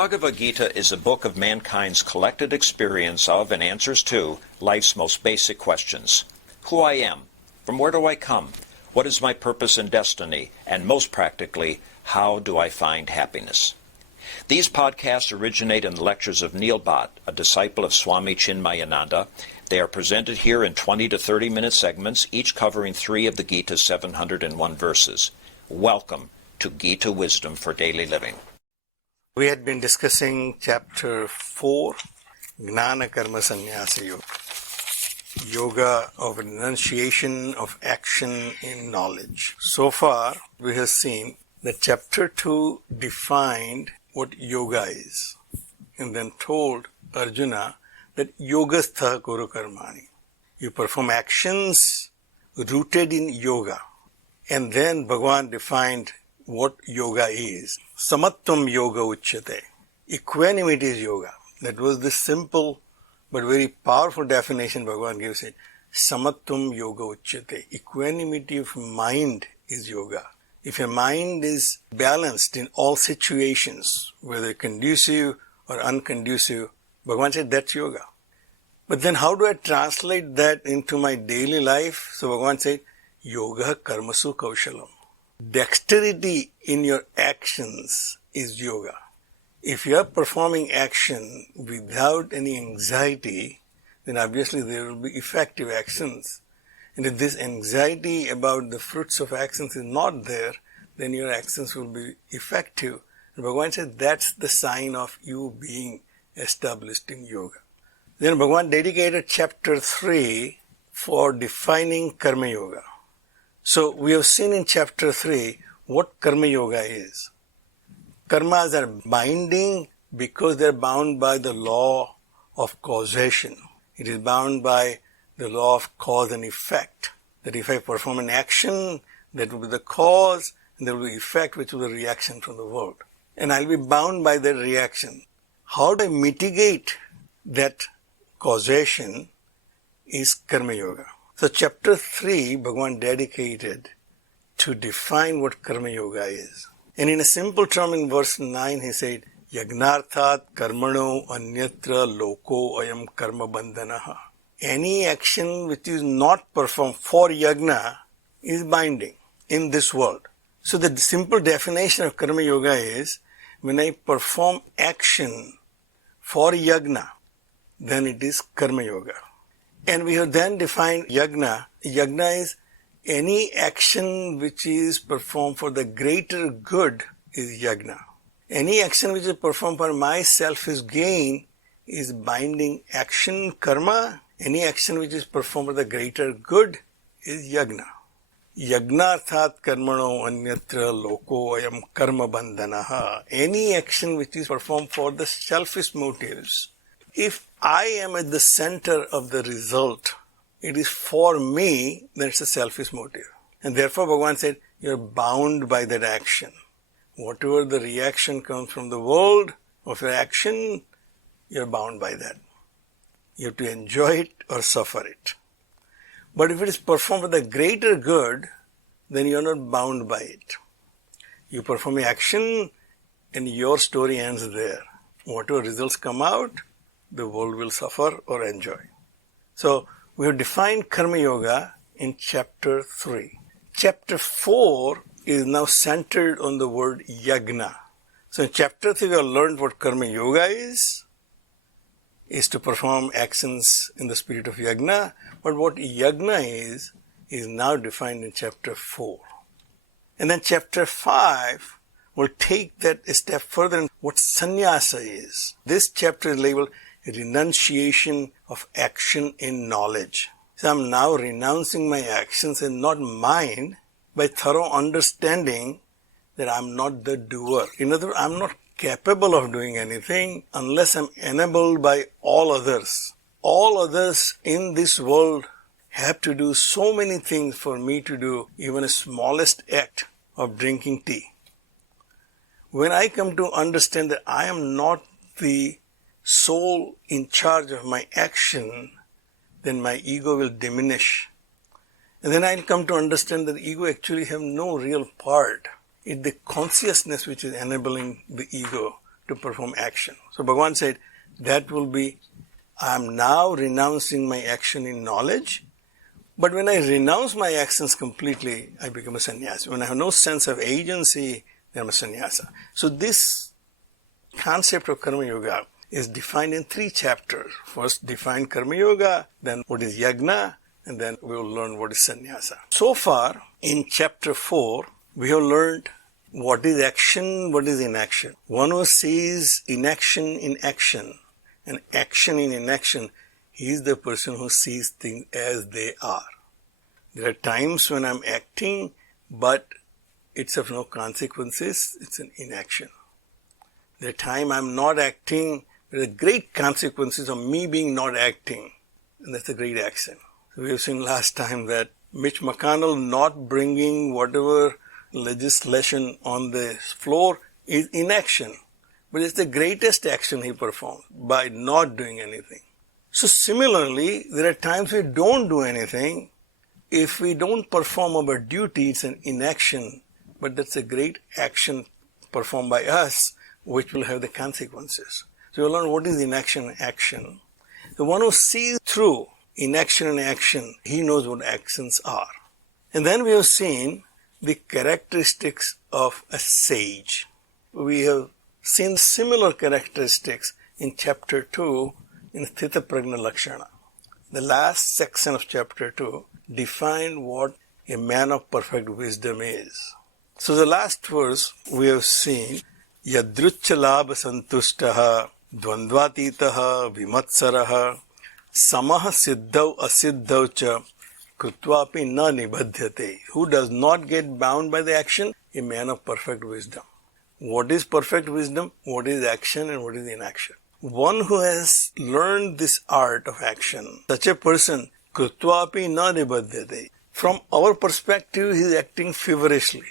Bhagavad Gita is a book of mankind's collected experience of and answers to life's most basic questions. Who I am, from where do I come, what is my purpose and destiny, and most practically, how do I find happiness? These podcasts originate in the lectures of Neil Bhatt, a disciple of Swami Chinmayananda. They are presented here in 20 to 30-minute segments, each covering 3 of the Gita's 701 verses. Welcome to Gita Wisdom for Daily Living. We had been discussing chapter 4, Gnana Karma Sannyasa Yoga. Yoga of renunciation of action in knowledge. So far, we have seen that chapter 2 defined what yoga is, and then told Arjuna that yogastha kuru karmani. You perform actions rooted in yoga. And then Bhagavan defined what yoga is. Samatvam yoga uchyate. Equanimity is yoga. That was the simple but very powerful definition Bhagavan gives it. Samatvam yoga uchyate. Equanimity of mind is yoga. If your mind is balanced in all situations, whether conducive or unconducive, Bhagavan said that's yoga. But then how do I translate that into my daily life? So Bhagavan said, yoga karmasu kaushalam. Dexterity in your actions is yoga. If you are performing action without any anxiety, then obviously there will be effective actions. And if this anxiety about the fruits of actions is not there, then your actions will be effective. And Bhagavan said that's the sign of you being established in yoga. Then Bhagavan dedicated chapter 3 for defining Karma Yoga. So we have seen in chapter 3 what Karma Yoga is. Karmas are binding because they are bound by the law of causation. It is bound by the law of cause and effect. That if I perform an action, that will be the cause, and there will be effect, which will be a reaction from the world. And I'll be bound by that reaction. How do I mitigate that causation is Karma Yoga. So chapter 3, Bhagavan dedicated to define what Karma Yoga is. And in a simple term in verse 9, he said, Yagnarthat karmano anyatra loko ayam karma bandhanaha. Any action which is not performed for yagna is binding in this world. So the simple definition of Karma Yoga is, when I perform action for yagna, then it is Karma Yoga. And we have then defined yagna. Yagna is any action which is performed for the greater good is yagna. Any action which is performed for my selfish gain is binding action, karma. Any action which is performed for the greater good is yagna. Yagnarthat karmano anyatra loko ayam karma bandhanaha. Any action which is performed for the selfish motives. If I am at the center of the result, it is for me, then it's a selfish motive. And therefore Bhagavan said, you're bound by that action. Whatever the reaction comes from the world of your action, you're bound by that. You have to enjoy it or suffer it. But if it is performed for the greater good, then you're not bound by it. You perform an action and your story ends there. Whatever results come out, the world will suffer or enjoy. So we have defined Karma Yoga in chapter 3. Chapter 4 is now centered on the word yagna. So in chapter 3 we have learned what Karma Yoga is to perform actions in the spirit of yagna. But what yagna is now defined in chapter 4. And then chapter 5 will take that a step further in what sannyasa is. This chapter is labeled Renunciation of Action in Knowledge. So I'm now renouncing my actions and not mine by thorough understanding that I'm not the doer. In other words, I'm not capable of doing anything unless I'm enabled by all others. All others in this world have to do so many things for me to do even a smallest act of drinking tea. When I come to understand that I am not the soul in charge of my action, then my ego will diminish. And then I'll come to understand that the ego actually have no real part. It's the consciousness which is enabling the ego to perform action. So Bhagavan said, that will be, I am now renouncing my action in knowledge, but when I renounce my actions completely, I become a sannyasi. When I have no sense of agency, then I'm a sannyasa. So this concept of Karma Yoga is defined in 3 chapters. First, define Karma Yoga, then what is Yagna, and then we will learn what is sannyasa. So far, in chapter 4, we have learned what is action, what is inaction. One who sees inaction in action and action in inaction, he is the person who sees things as they are. There are times when I'm acting, but it's of no consequences, it's an inaction. There are times I'm not acting, there are great consequences of me being not acting, and that's a great action. We have seen last time that Mitch McConnell not bringing whatever legislation on the floor is inaction, but it's the greatest action he performed by not doing anything. So similarly, there are times we don't do anything. If we don't perform our duty, it's an inaction, but that's a great action performed by us, which will have the consequences. So we'll learn what is inaction and action. The one who sees through inaction and action, he knows what actions are. And then we have seen the characteristics of a sage. We have seen similar characteristics in chapter 2 in Sthita Prajna Lakshana. The last section of chapter 2 defined what a man of perfect wisdom is. So the last verse we have seen, Yadrucha labha santushtaha dvandvatitaha vimatsaraha samaha siddhav asiddhav cha krutvapi na nibadhyate. Who does not get bound by the action? A man of perfect wisdom. What is perfect wisdom? What is action and what is inaction? One who has learned this art of action, such a person, krutvapi na nibadhyate. From our perspective, he is acting feverishly.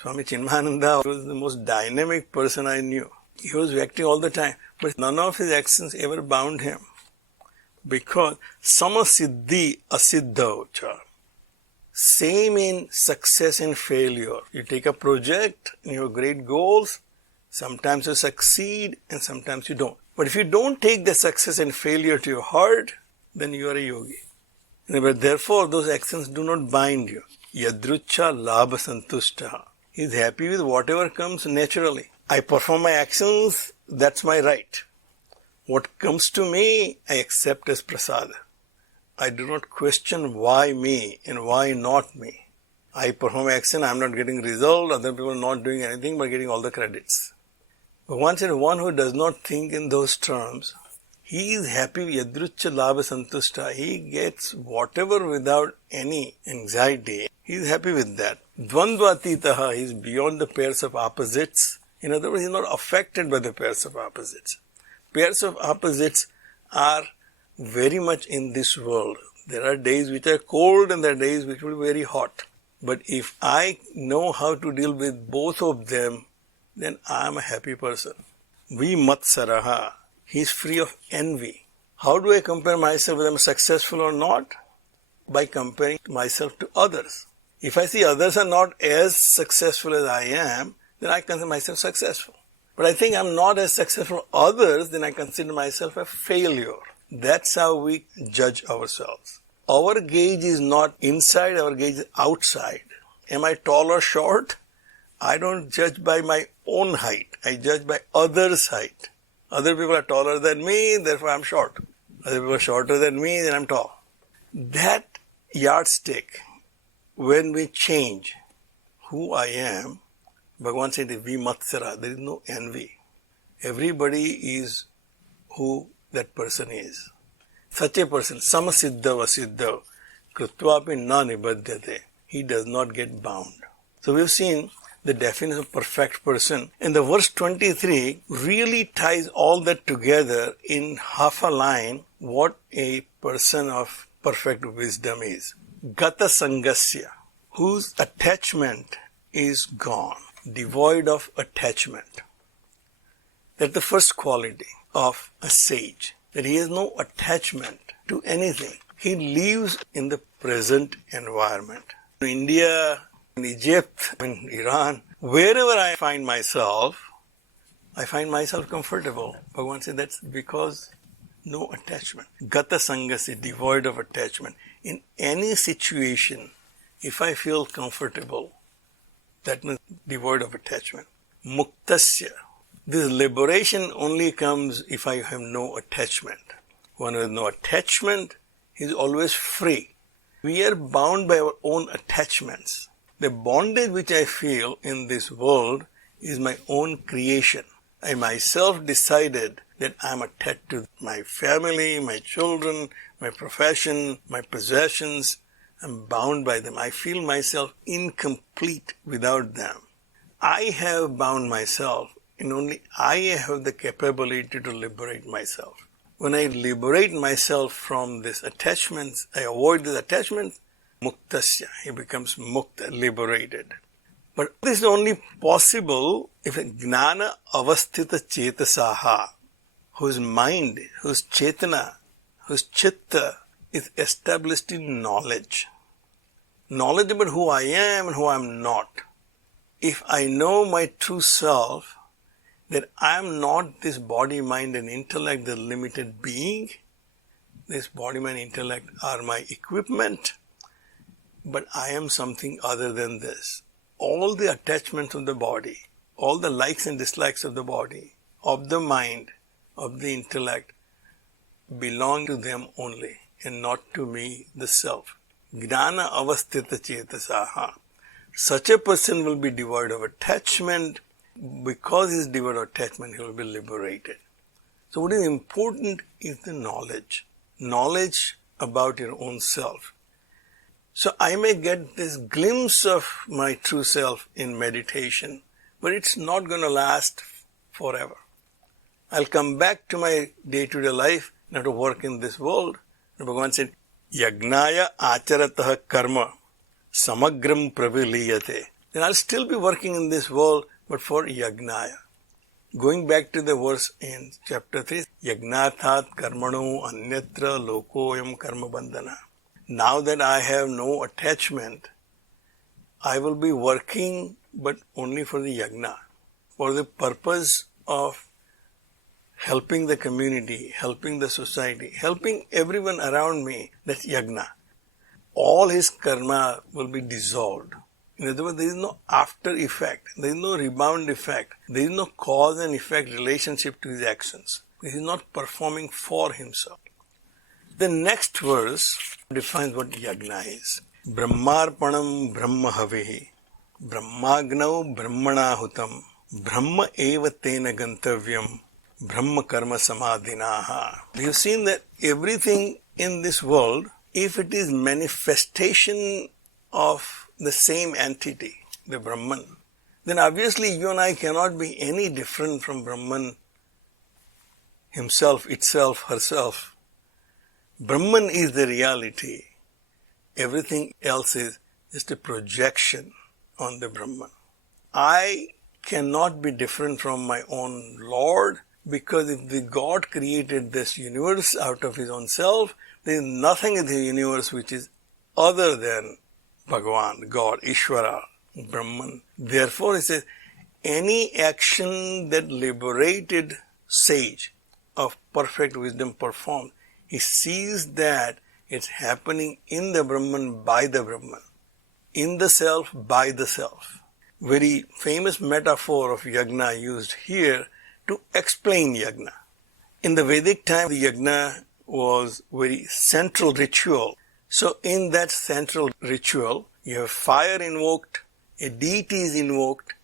Swami Chinmayananda was the most dynamic person I knew. He was acting all the time, but none of his actions ever bound him. Because samasiddhi asiddhav cha. Same in success and failure. You take a project and you have great goals. Sometimes you succeed and sometimes you don't. But if you don't take the success and failure to your heart, then you are a yogi. But therefore, those actions do not bind you. Yadrucha labha santushtaha. He is happy with whatever comes naturally. I perform my actions, that's my right. What comes to me, I accept as prasada. I do not question why me and why not me. I perform action, I am not getting result, other people are not doing anything but getting all the credits. But once in one who does not think in those terms, he is happy with yadrucha labha santushta. He gets whatever without any anxiety. He is happy with that. Dvandvatitaha, he is beyond the pairs of opposites. In other words, he is not affected by the pairs of opposites. Pairs of opposites are very much in this world. There are days which are cold and there are days which will be very hot. But if I know how to deal with both of them, then I am a happy person. Vimatsaraha, he is free of envy. How do I compare myself whether I am successful or not? By comparing myself to others. If I see others are not as successful as I am, then I consider myself successful. But I think I'm not as successful as others, then I consider myself a failure. That's how we judge ourselves. Our gauge is not inside, our gauge is outside. Am I tall or short? I don't judge by my own height. I judge by others' height. Other people are taller than me, therefore I'm short. Other people are shorter than me, then I'm tall. That yardstick, when we change who I am, Bhagavan said, Vimatsara, there is no envy. Everybody is who that person is. Such a person, samasiddhav asiddhav, krutvapi na nibadhyate. He does not get bound. So we have seen the definition of perfect person. And the verse 23 really ties all that together in half a line what a person of perfect wisdom is. Gata sangasya, whose attachment is gone. Devoid of attachment. That's the first quality of a sage, that he has no attachment to anything. He lives in the present environment. In India, in Egypt, in Iran, wherever I find myself, I find myself comfortable. Bhagavan said that's because no attachment. Gata sangasi, devoid of attachment. In any situation, if I feel comfortable, that means devoid of attachment. Muktasya. This liberation only comes if I have no attachment. One with no attachment is always free. We are bound by our own attachments. The bondage which I feel in this world is my own creation. I myself decided that I am attached to my family, my children, my profession, my possessions. I am bound by them. I feel myself incomplete without them. I have bound myself, and only I have the capability to liberate myself. When I liberate myself from these attachments, I avoid these attachments, muktasya, he becomes mukta, liberated. But this is only possible if a jnana avasthita chetasaha, whose mind, whose chetana, whose chitta is established in knowledge. Knowledge about who I am and who I am not. If I know my true self, that I am not this body, mind and intellect, the limited being. This body, mind, intellect are my equipment, but I am something other than this. All the attachments of the body, all the likes and dislikes of the body, of the mind, of the intellect, belong to them only and not to me, the self. Jnana avasthita chetasaha. Such a person will be devoid of attachment. Because he is devoid of attachment, he will be liberated. So what is important is the knowledge. Knowledge about your own self. So I may get this glimpse of my true self in meditation, but it's not going to last forever. I'll come back to my day-to-day life, not to work in this world. And Bhagavan said, Yagnaya acharatah karma samagram praviliyate. Then I'll still be working in this world, but for yagnaya. Going back to the verse in chapter 3, Yagnathat karmano anyatra lokoyam karma bandhana. Now that I have no attachment, I will be working but only for the yagna, for the purpose of helping the community, helping the society, helping everyone around me. That's yagna. All his karma will be dissolved. In other words, there is no after effect, there is no rebound effect, there is no cause and effect relationship to his actions. He is not performing for himself. The next verse defines what yagna is. Brahma Arpanam Brahma Havihi, Brahma Agnau Brahmana Hutam, Brahmaev Ten Gantavyam, Brahma Karma Samadhina. We have seen that everything in this world, if it is manifestation of the same entity, the Brahman, then obviously you and I cannot be any different from Brahman himself, itself, herself. Brahman is the reality. Everything else is just a projection on the Brahman. I cannot be different from my own Lord, because if the God created this universe out of his own self, there is nothing in the universe which is other than Bhagavan, God, Ishvara, Brahman. Therefore, he says, any action that liberated sage of perfect wisdom performs, he sees that it's happening in the Brahman by the Brahman, in the self by the self. Very famous metaphor of yagna used here to explain yagna. In the Vedic time, the yagna was very central ritual. So in that central ritual, you have fire invoked, a deity is invoked,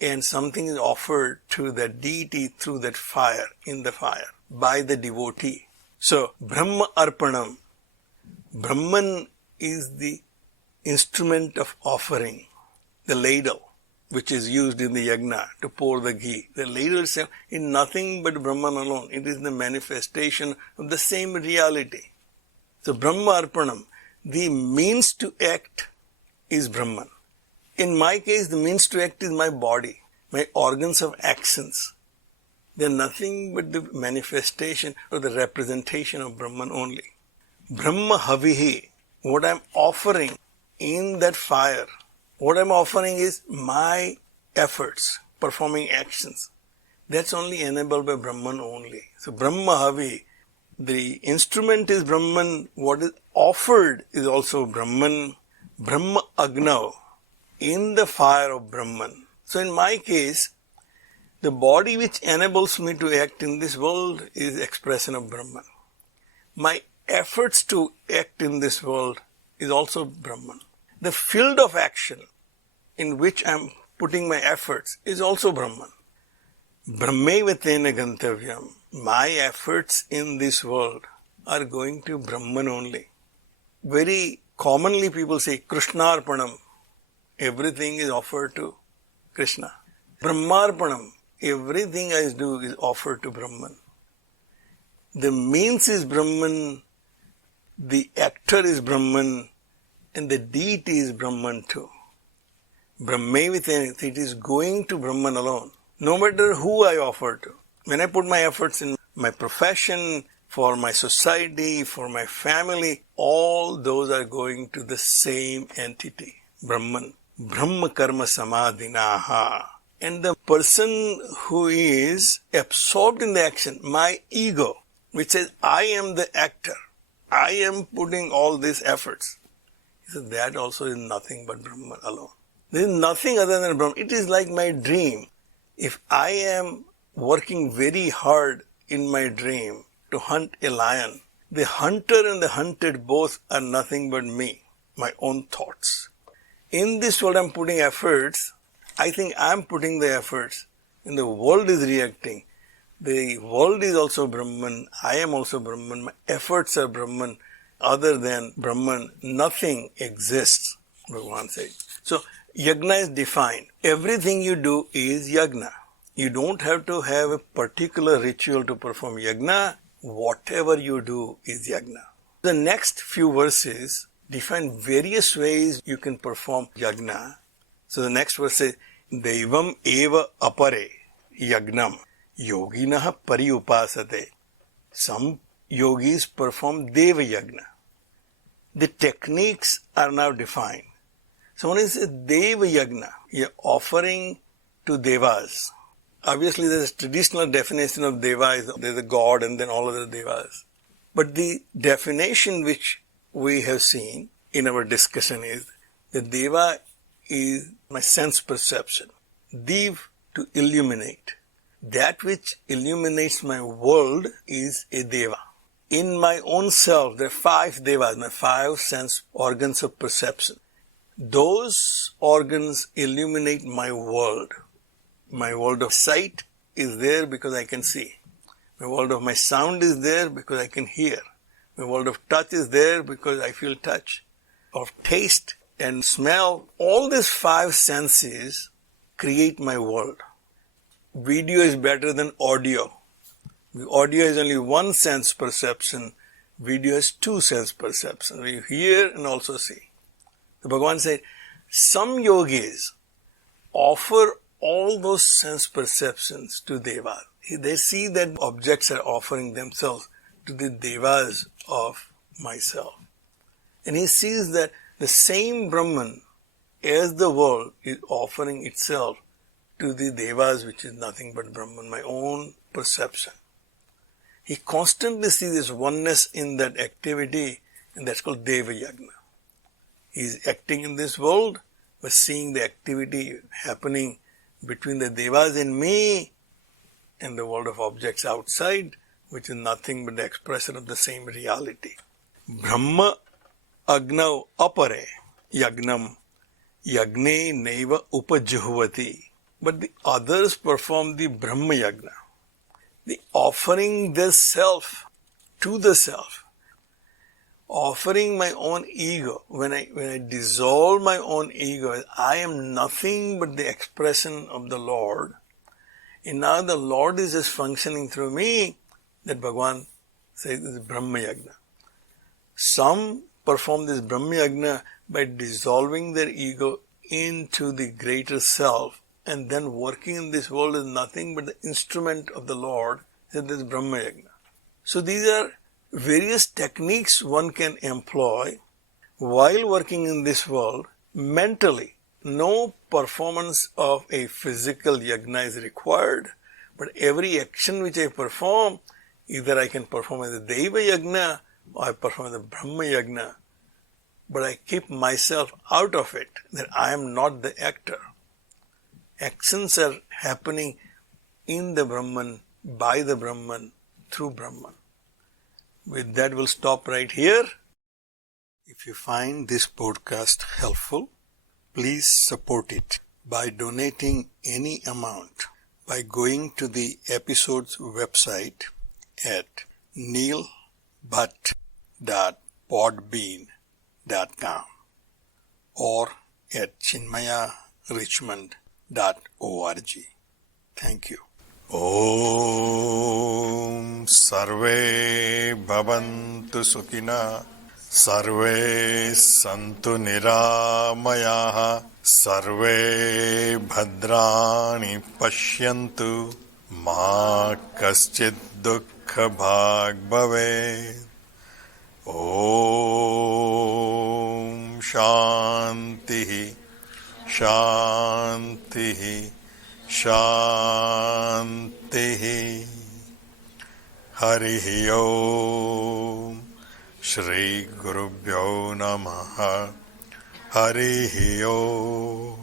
and something is offered to the deity through that fire, in the fire, by the devotee. So Brahma Arpanam, Brahman is the instrument of offering, the ladle which is used in the yagna to pour the ghee. The ladle itself is nothing but Brahman alone. It is the manifestation of the same reality. So Brahma Arpanam, the means to act is Brahman. In my case, the means to act is my body, my organs of actions. They are nothing but the manifestation or the representation of Brahman only. Brahma Havihi, what I am offering in that fire, what I am offering is my efforts, performing actions. That's only enabled by Brahman only. So Brahma Havihi, the instrument is Brahman, what is offered is also Brahman. Brahma Agnau, in the fire of Brahman. So in my case, the body which enables me to act in this world is expression of Brahman. My efforts to act in this world is also Brahman. The field of action in which I am putting my efforts is also Brahman. Brahmaev Ten Gantavyam. My efforts in this world are going to Brahman only. Very commonly people say Krishna Arpanam. Everything is offered to Krishna. Brahma Arpanam. Everything I do is offered to Brahman. The means is Brahman, the actor is Brahman, and the deity is Brahman too. Brahmaev Ten, it is going to Brahman alone, no matter who I offer to. When I put my efforts in my profession, for my society, for my family, all those are going to the same entity, Brahman. Brahma Karma Samadhina. And the person who is absorbed in the action, my ego, which says, I am the actor, I am putting all these efforts. He said, that also is nothing but Brahman alone. There is nothing other than Brahman. It is like my dream. If I am working very hard in my dream to hunt a lion, the hunter and the hunted both are nothing but me, my own thoughts. In this world I am putting efforts. I think I am putting the efforts and the world is reacting. The world is also Brahman. I am also Brahman. My efforts are Brahman. Other than Brahman, nothing exists, Bhagavan said. So, yajna is defined. Everything you do is yajna. You don't have to have a particular ritual to perform yajna. Whatever you do is yajna. The next few verses define various ways you can perform yajna. So the next verse says, Devam eva apare yagnam yoginah pariupasate. Some yogis perform deva yagna. The techniques are now defined. So one is a deva yagna, you're offering to devas. Obviously there's a traditional definition of deva, there's a god and then all other devas. But the definition which we have seen in our discussion is the deva is my sense perception. Div, to illuminate. That which illuminates my world is a deva. In my own self, there are 5 devas, my 5 sense organs of perception. Those organs illuminate my world. My world of sight is there because I can see. My world of my sound is there because I can hear. My world of touch is there because I feel touch. Of taste and smell, all these 5 senses create my world. Video is better than audio. Audio is only 1 sense perception. Video is 2 sense perception. You hear and also see. The Bhagavan said, some yogis offer all those sense perceptions to devas. They see that objects are offering themselves to the devas of myself. And he sees that the same Brahman as the world is offering itself to the devas, which is nothing but Brahman, my own perception. He constantly sees this oneness in that activity, and that's called Deva Yagna. He is acting in this world, but seeing the activity happening between the devas and me and the world of objects outside, which is nothing but the expression of the same reality. Brahma Agnau apare yagnam yagne neva upajuhvati. But the others perform the Brahma Yagna, the offering the self to the self, offering my own ego. When I dissolve my own ego, I am nothing but the expression of the Lord. And now the Lord is just functioning through me. That Bhagavan says is Brahma Yagna. Some perform this Brahma Yagna by dissolving their ego into the greater self, and then working in this world is nothing but the instrument of the Lord. That is Brahma Yagna. So these are various techniques one can employ while working in this world mentally. No performance of a physical yagna is required, But every action which I perform, either I can perform as a Deva Yagna or I perform as a Brahma Yagna, but I keep myself out of it, that I am not the actor. Actions are happening in the Brahman, by the Brahman, through Brahman. With that, we'll stop right here. If you find this podcast helpful, please support it by donating any amount by going to the episode's website at neilbhatt.podbean.com or at chinmayarichmond.org. Thank you. Om Sarve Bhavantu Sukhina Sarve Santu Niramayaha Sarve Bhadrani Pashyantu Ma Kaschid Dukkha Bhag Bhave. Om Shantihi Shantihi Shantihi. Harihi Om. Shri Gurubhyo Namaha. Harihi Om.